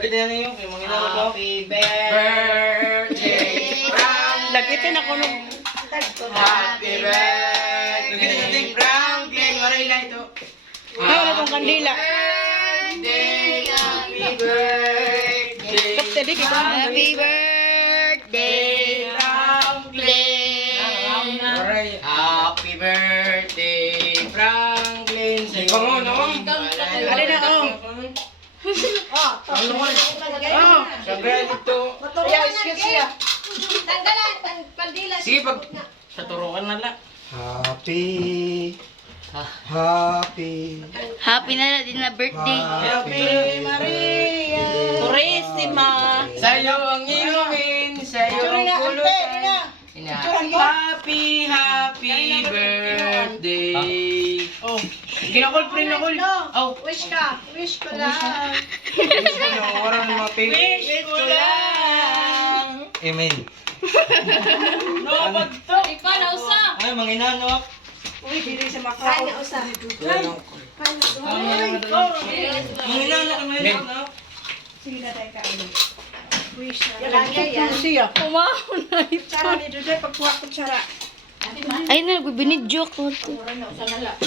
Lagitin na yung mga inano ko. Happy birthday. Lagitin ako nung... Happy birthday. Franklin, waray lang ito. Wala tong kandila. Birthday, happy birthday. Kapte di kita. Happy birthday, Franklin. Waray. Happy birthday, Franklin. Sa iyo. Bango, no? Alin na, oh. Ano mo? Oh. Siyempre, dito. Yeah, excuse siya. Tanggalan, pandila. Sige, pag sa turukan na lang. Happy. Happy. Happy na din na birthday. Happy Maria. Purissima. Sa'yo ang inumin, sa'yo ang pulutan. Happy, happy birthday. Oh. Ginakol, pre-nakol. Oh. Wish ka. Wish ko lang. Wala na mga pin. Wish ko lang. Amen. No, bagto. Ikaw na usa. Ay, mga inano. Uy, dili sa Macau. Kanya usa. Mga inano ka may inano. Sige na tayo kain. Wish na. Kanya yan. Siya. Umahon na ito. Tsara ni Duday, pagkuha ko tsara. Ay, nagbibinidyo ko. Mura na, usa na lang.